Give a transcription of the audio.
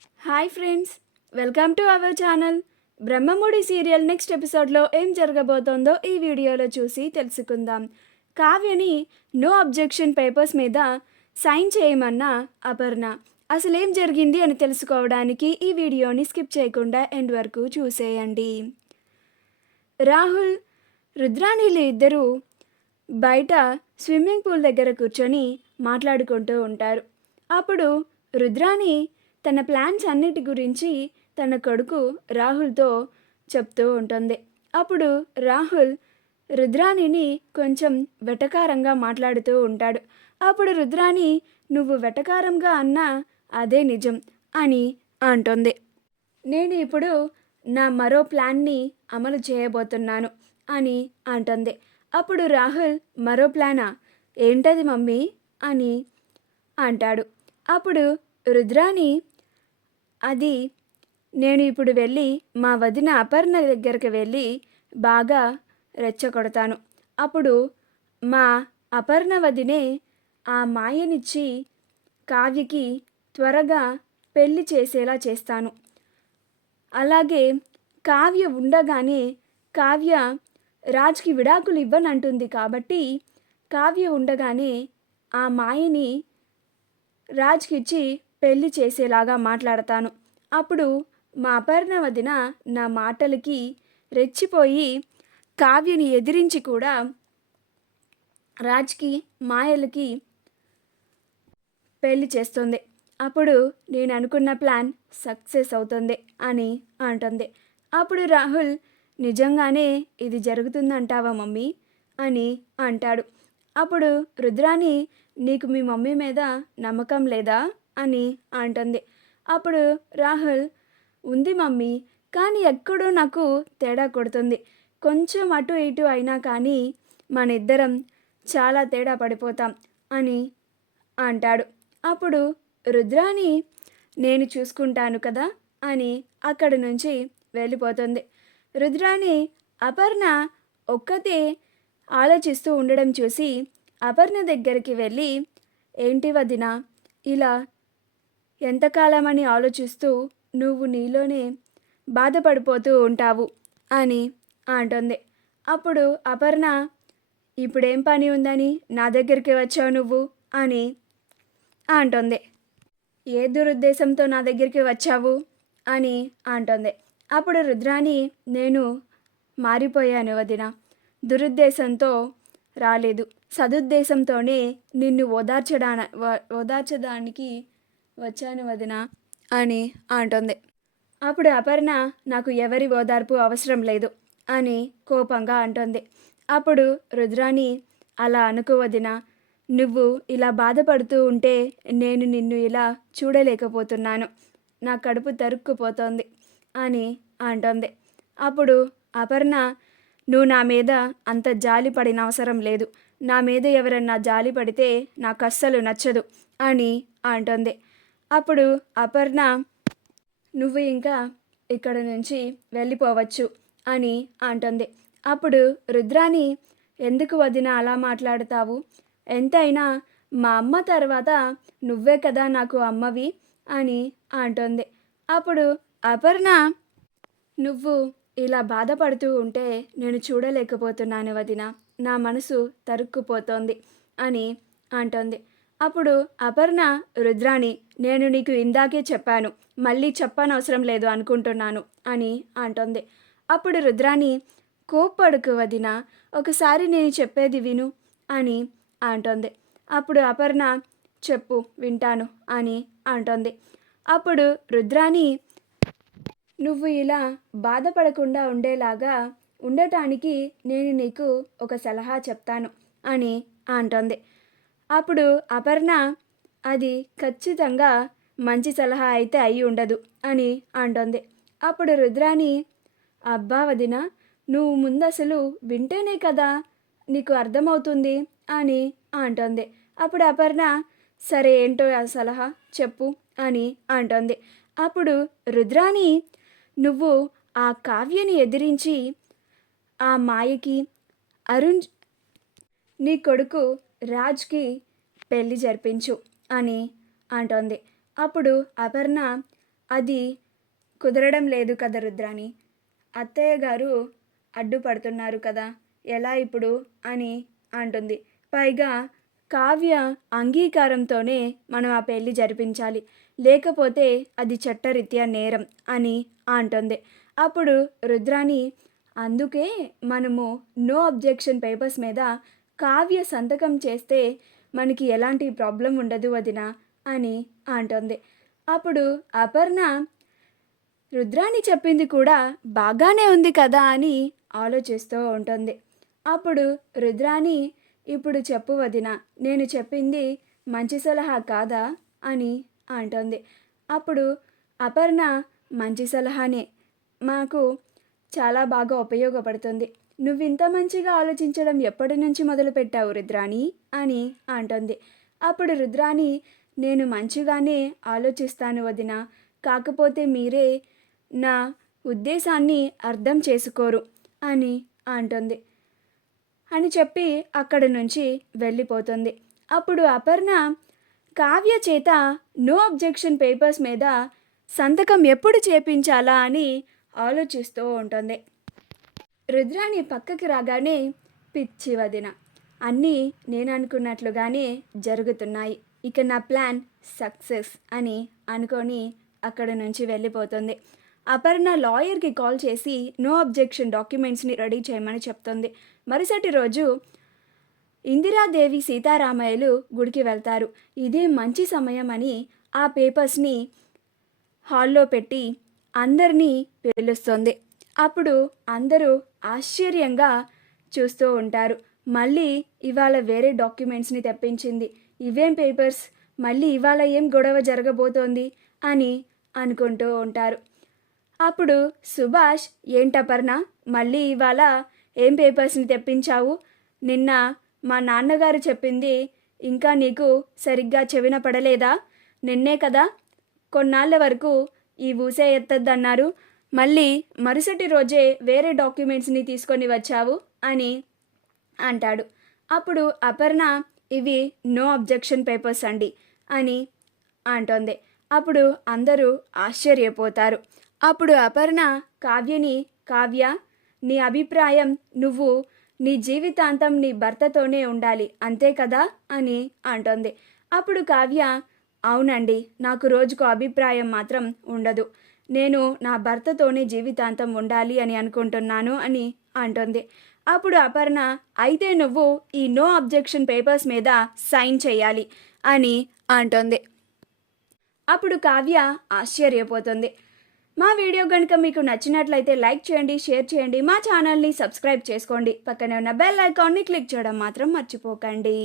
Hi friends, welcome to our channel. Brahmamudi serial next ఎపిసోడ్లో ఏం జరగబోతోందో ఈ వీడియోలో చూసి తెలుసుకుందాం. కావ్యని నో అబ్జెక్షన్ పేపర్స్ మీద సైన్ చేయమన్న అపర్ణ అసలేం జరిగింది అని తెలుసుకోవడానికి ఈ వీడియోని స్కిప్ చేయకుండా ఎండ్ వరకు చూసేయండి. రాహుల్, రుద్రాణిలు ఇద్దరూ బయట స్విమ్మింగ్ పూల్ దగ్గర కూర్చొని మాట్లాడుకుంటూ ఉంటారు. అప్పుడు రుద్రాణి తన ప్లాన్స్ అన్నిటి గురించి తన కొడుకు రాహుల్తో చెప్తూ ఉంటుంది. అప్పుడు రాహుల్ రుద్రాణిని కొంచెం వెటకారంగా మాట్లాడుతూ ఉంటాడు. అప్పుడు రుద్రాణి, నువ్వు వెటకారంగా అన్నా అదే నిజం అని అంటుంది. నేను ఇప్పుడు నా మరో ప్లాన్ని అమలు చేయబోతున్నాను అని అంటుంది. అప్పుడు రాహుల్, మరో ప్లానా? ఏంటది మమ్మీ అని అంటాడు. అప్పుడు రుద్రాణి, అది నేను ఇప్పుడు వెళ్ళి మా వదిన అపర్ణ దగ్గరికి వెళ్ళి బాగా రెచ్చగొడతాను. అప్పుడు మా అపర్ణ వదినే ఆ మాయనిచ్చి కావ్యకి త్వరగా పెళ్లి చేసేలా చేస్తాను. అలాగే కావ్య ఉండగానే కావ్య రాజ్కి విడాకులు ఇవ్వనంటుంది కాబట్టి కావ్య ఉండగానే ఆ మాయని రాజ్కి ఇచ్చి పెళ్లి చేసేలాగా మాట్లాడతాను. అప్పుడు మా అపర్ణ వదిన నా మాటలకి రెచ్చిపోయి కావ్యని ఎదిరించి కూడా రాజ్కి మాయలకి పెళ్లి చేస్తుంది. అప్పుడు నేను అనుకున్న ప్లాన్ సక్సెస్ అవుతుంది అని అంటుంది. అప్పుడు రాహుల్, నిజంగానే ఇది జరుగుతుందంటావా మమ్మీ అని అంటాడు. అప్పుడు రుద్రాణి, నీకు మీ మమ్మీ మీద నమ్మకం లేదా అని అంటుంది. అప్పుడు రాహుల్, ఉంది మమ్మీ, కానీ ఎక్కడో నాకు తేడా కొడుతుంది. కొంచెం అటు ఇటు అయినా కానీ మన ఇద్దరం చాలా తేడా పడిపోతాం అని అంటాడు. అప్పుడు రుద్రాణి, నేను చూసుకుంటాను కదా అని అక్కడి నుంచి వెళ్ళిపోతుంది. రుద్రాణి అపర్ణ ఒక్కతే ఆలోచిస్తూ ఉండడం చూసి అపర్ణ దగ్గరికి వెళ్ళి, ఏంటి వదిన ఇలా ఎంతకాలమని ఆలోచిస్తూ నువ్వు నీలోనే బాధపడిపోతూ ఉంటావు అని అంటుంది. అప్పుడు అపర్ణ, ఇప్పుడేం పని ఉందని నా దగ్గరికి వచ్చావు నువ్వు అని అంటుంది. ఏ దురుద్దేశంతో నా దగ్గరికి వచ్చావు అని అంటుంది. అప్పుడు రుద్రాణి, నేను మారిపోయాను వదిన, దురుద్దేశంతో రాలేదు, సదుద్దేశంతోనే నిన్ను ఓదార్చడానికి వచ్చాను వదిన అని అంటుంది. అప్పుడు అపర్ణ, నాకు ఎవరి ఓదార్పు అవసరం లేదు అని కోపంగా అంటుంది. అప్పుడు రుద్రాణి, అలా అనుకో వదిన, నువ్వు ఇలా బాధపడుతూ ఉంటే నేను నిన్ను ఇలా చూడలేకపోతున్నాను, నా కడుపు తరుక్కుపోతోంది అని అంటుంది. అప్పుడు అపర్ణ, నువ్వు నా మీద అంత జాలి పడిన అవసరం లేదు, నా మీద ఎవరన్నా జాలి పడితే నాకు అస్సలు నచ్చదు అని అంటుంది. అప్పుడు అపర్ణ, నువ్వు ఇంకా ఇక్కడ నుంచి వెళ్ళిపోవచ్చు అని అంటుంది. అప్పుడు రుద్రాణి, ఎందుకు వదిన అలా మాట్లాడతావు? ఎంతైనా మా అమ్మ తర్వాత నువ్వే కదా నాకు అమ్మవి అని అంటుంది. అప్పుడు అపర్ణ, నువ్వు ఇలా బాధపడుతూ ఉంటే నేను చూడలేకపోతున్నాను వదిన, నా మనసు తరుక్కుపోతోంది అని అంటుంది. అప్పుడు అపర్ణ, రుద్రాణి, నేను నీకు ఇందాకే చెప్పాను, మళ్ళీ చెప్పనవసరం లేదు అనుకుంటున్నాను అని అంటుంది. అప్పుడు రుద్రాణి, కోప్పడుకు వదిన, ఒకసారి నేను చెప్పేది విను అని అంటుంది. అప్పుడు అపర్ణ, చెప్పు వింటాను అని అంటుంది. అప్పుడు రుద్రాణి, నువ్వు ఇలా బాధపడకుండా ఉండేలాగా ఉండటానికి నేను నీకు ఒక సలహా చెప్తాను అని అంటుంది. అప్పుడు అపర్ణ, అది ఖచ్చితంగా మంచి సలహా అయితే అయి ఉండదు అని అంటుంది. అప్పుడు రుద్రాణి, అబ్బా వదిన, నువ్వు ముందు అసలు వింటేనే కదా నీకు అర్థమవుతుంది అని అంటుంది. అప్పుడు అపర్ణ, సరే ఏంటో ఆ సలహా చెప్పు అని అంటుంది. అప్పుడు రుద్రాణి, నువ్వు ఆ కావ్యని ఎదిరించి ఆ మాయకి అరుణ్ నీ కొడుకు రాజ్కి పెళ్లి జరిపించు అని అంటోంది. అప్పుడు అపర్ణ, అది కుదరడం లేదు కదా రుద్రాని. అత్తయ్య గారు అడ్డుపడుతున్నారు కదా, ఎలా ఇప్పుడు అని అంటుంది. పైగా కావ్య అంగీకారంతోనే మనం ఆ పెళ్లి జరిపించాలి, లేకపోతే అది చట్టరీత్యా నేరం అని అంటుంది. అప్పుడు రుద్రాని, అందుకే మనము నో అబ్జెక్షన్ పేపర్స్ మీద కావ్య సంతకం చేస్తే మనకి ఎలాంటి ప్రాబ్లం ఉండదు వదినా అని అంటుంది. అప్పుడు అపర్ణ, రుద్రాని చెప్పింది కూడా బాగానే ఉంది కదా అని ఆలోచిస్తూ ఉంటుంది. అప్పుడు రుద్రాని, ఇప్పుడు చెప్పు వదిన, నేను చెప్పింది మంచి సలహా కాదా అని అంటుంది. అప్పుడు అపర్ణ, మంచి సలహానే, మాకు చాలా బాగా ఉపయోగపడుతుంది. నువ్వింత మంచిగా ఆలోచించడం ఎప్పటి నుంచి మొదలుపెట్టావు రుద్రాని అని అంటుంది. అప్పుడు రుద్రాని, నేను మంచిగానే ఆలోచిస్తాను వదిన, కాకపోతే మీరే నా ఉద్దేశాన్ని అర్థం చేసుకోరు అని అంటుంది అని చెప్పి అక్కడి నుంచి వెళ్ళిపోతుంది. అప్పుడు అపర్ణ కావ్య చేత నో అబ్జెక్షన్ పేపర్స్ మీద సంతకం ఎప్పుడు చేపించాలా అని ఆలోచిస్తూ ఉంటుంది. రుద్రాని పక్కకి రాగానే, పిచ్చి వదిన, అన్నీ నేను అనుకున్నట్లుగానే జరుగుతున్నాయి, ఇక నా ప్లాన్ సక్సెస్ అని అనుకొని అక్కడి నుంచి వెళ్ళిపోతుంది. అపర్ణ లాయర్కి కాల్ చేసి నో అబ్జెక్షన్ డాక్యుమెంట్స్ని రెడీ చేయమని చెప్తుంది. మరుసటి రోజు ఇందిరాదేవి సీతారామయ్యలు గుడికి వెళ్తారు. ఇదే మంచి సమయం అని ఆ పేపర్స్ని హాల్లో పెట్టి అందరినీ పిలుస్తుంది. అప్పుడు అందరూ ఆశ్చర్యంగా చూస్తూ ఉంటారు. మళ్ళీ ఇవాళ వేరే డాక్యుమెంట్స్ని తెప్పించింది, ఇవేం పేపర్స్, మళ్ళీ ఇవాళ ఏం గొడవ జరగబోతోంది అని అనుకుంటూ ఉంటారు. అప్పుడు సుభాష్, ఏంటపర్ణ, మళ్ళీ ఇవాళ ఏం పేపర్స్ని తెప్పించావు? నిన్న మా నాన్నగారు చెప్పింది ఇంకా నీకు సరిగ్గా చెవిన పడలేదా? నిన్నే కదా కొన్నాళ్ళ వరకు ఈ ఊసే ఎత్తద్దన్నారు, మళ్ళీ మరుసటి రోజే వేరే డాక్యుమెంట్స్ని తీసుకొని వచ్చావు అని అంటాడు. అప్పుడు అపర్ణ, ఇవి నో అబ్జెక్షన్ పేపర్స్ అండి అని అంటోంది. అప్పుడు అందరూ ఆశ్చర్యపోతారు. అప్పుడు అపర్ణ కావ్యని, కావ్య, నీ అభిప్రాయం, నువ్వు నీ జీవితాంతం నీ భర్తతోనే ఉండాలి అంతే కదా అని అంటోంది. అప్పుడు కావ్య, అవునండి, నాకు రోజుకు అభిప్రాయం మాత్రం ఉండదు, నేను నా భర్తతోనే జీవితాంతం ఉండాలి అని అనుకుంటున్నాను అని అంటోంది. అప్పుడు అపర్ణ, అయితే నువ్వు ఈ నో అబ్జెక్షన్ పేపర్స్ మీద సైన్ చేయాలి అని అంటోంది. అప్పుడు కావ్య ఆశ్చర్యపోతుంది. మా వీడియో కనుక మీకు నచ్చినట్లయితే లైక్ చేయండి, షేర్ చేయండి, మా ఛానల్ని సబ్స్క్రైబ్ చేసుకోండి, పక్కనే ఉన్న బెల్ ఐకాన్ని క్లిక్ చేయడం మాత్రం మర్చిపోకండి.